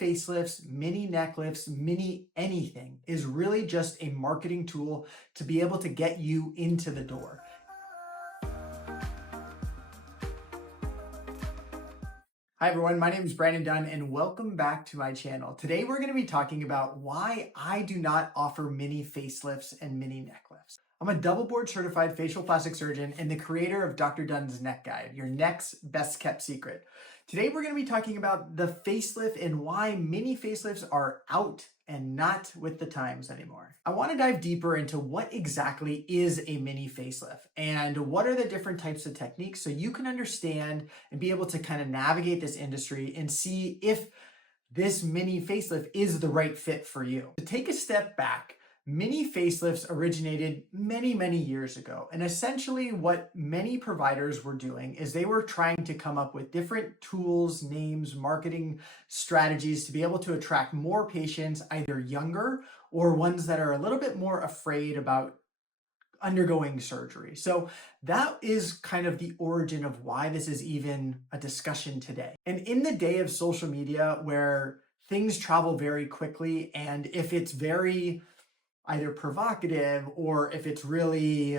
facelifts, mini neck lifts, mini anything is really just a marketing tool to be able to get you into the door. Hi everyone, my name is Brandon Dunn and welcome back to my channel. Today we're going to be talking about why I do not offer mini facelifts and mini neck lifts. I'm a double board certified facial plastic surgeon and the creator of Dr. Dunn's Neck Guide, your neck's best kept secret. Today we're going to be talking about the facelift and why mini facelifts are out and not with the times anymore. I want to dive deeper into what exactly is a mini facelift and what are the different types of techniques so you can understand and be able to kind of navigate this industry and see if this mini facelift is the right fit for you. To take a step back, mini facelifts originated many years ago. And essentially what many providers were doing is they were trying to come up with different tools, names, marketing strategies to be able to attract more patients, either younger or ones that are a little bit more afraid about undergoing surgery. So that is kind of the origin of why this is even a discussion today. And in the day of social media where things travel very quickly, and if it's very either provocative or if it's really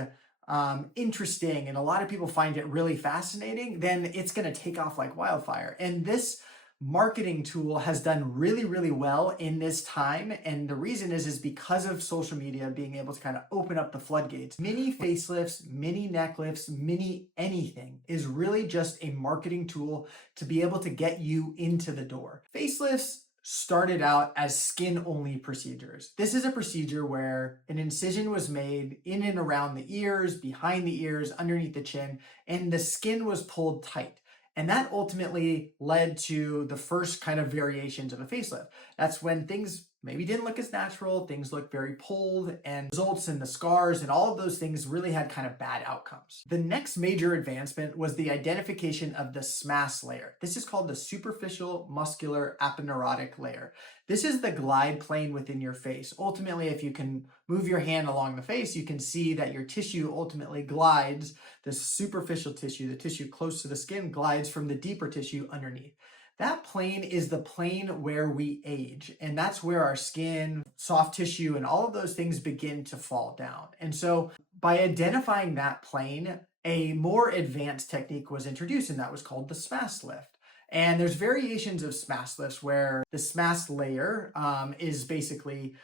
interesting and a lot of people find it really fascinating, then it's going to take off like wildfire. And this marketing tool has done really well in this time. And the reason is because of social media being able to kind of open up the floodgates. Mini facelifts, mini neck lifts, mini anything is really just a marketing tool to be able to get you into the door. Facelifts started out as skin-only procedures. This is a procedure where an incision was made in and around the ears, behind the ears, underneath the chin, and the skin was pulled tight. And that ultimately led to the first kind of variations of a facelift. That's when things maybe didn't look as natural, things looked very pulled, and results in the scars and all of those things really had kind of bad outcomes. The next major advancement was the identification of the SMAS layer. This is called the superficial muscular aponeurotic layer. This is the glide plane within your face. Ultimately, if you can move your hand along the face, you can see that your tissue ultimately glides. The superficial tissue, the tissue close to the skin, glides from the deeper tissue underneath. That plane is the plane where we age, and that's where our skin, soft tissue, and all of those things begin to fall down. And so by identifying that plane, a more advanced technique was introduced, and that was called the SMAS lift. And there's variations of SMAS lifts where the SMAS layer is basically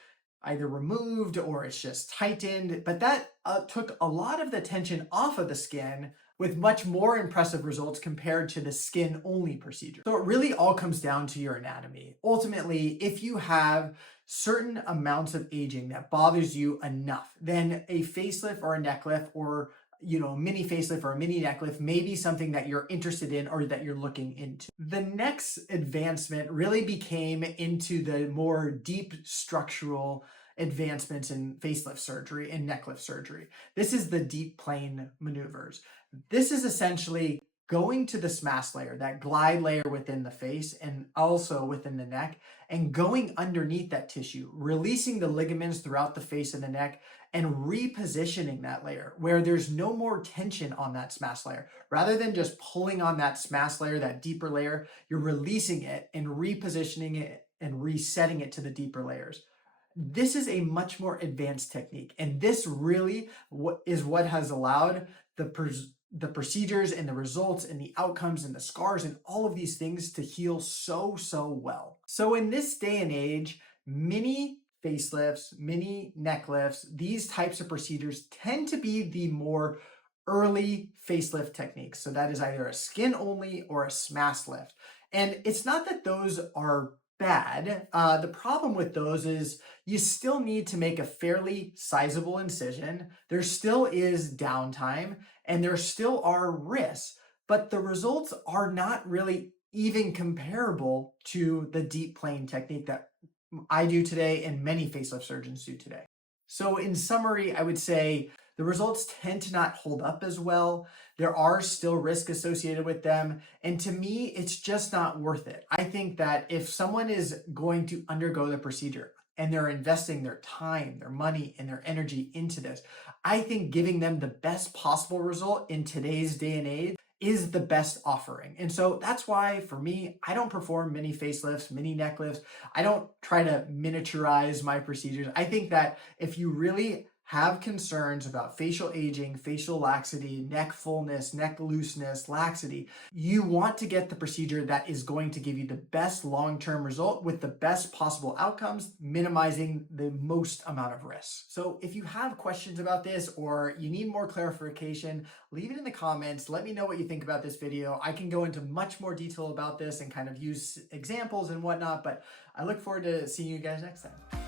either removed or it's just tightened, but that took a lot of the tension off of the skin with much more impressive results compared to the skin-only procedure. So it really all comes down to your anatomy. Ultimately, if you have certain amounts of aging that bothers you enough, then a facelift or a neck lift or a mini facelift or a mini neck lift may be something that you're interested in or that you're looking into. The next advancement really became into the more deep structural advancements in facelift surgery and neck lift surgery. This is the deep plane maneuvers. This is essentially going to the SMAS layer, that glide layer within the face and also within the neck, and going underneath that tissue, releasing the ligaments throughout the face and the neck, and repositioning that layer where there's no more tension on that SMAS layer. Rather than just pulling on that SMAS layer, that deeper layer, you're releasing it and repositioning it and resetting it to the deeper layers. This is a much more advanced technique, and this really is what has allowed the procedures and the results and the outcomes and the scars and all of these things to heal so well. So in this day and age, mini facelifts, mini neck lifts, these types of procedures tend to be the more early facelift techniques. So that is either a skin only or a SMAS lift. And it's not that those are bad. The problem with those is you still need to make a fairly sizable incision. There still is downtime and there still are risks, but the results are not really even comparable to the deep plane technique that I do today and many facelift surgeons do today. So in summary, I would say the results tend to not hold up as well. There are still risks associated with them. And to me, it's just not worth it. I think that if someone is going to undergo the procedure and they're investing their time, their money, and their energy into this, I think giving them the best possible result in today's day and age is the best offering. And so that's why for me, I don't perform mini facelifts, mini neck lifts. I don't try to miniaturize my procedures. I think that if you really have concerns about facial aging, facial laxity, neck fullness, neck looseness, laxity, you want to get the procedure that is going to give you the best long-term result with the best possible outcomes, minimizing the most amount of risk. So if you have questions about this or you need more clarification, leave it in the comments. Let me know what you think about this video. I can go into much more detail about this and kind of use examples and whatnot, but I look forward to seeing you guys next time.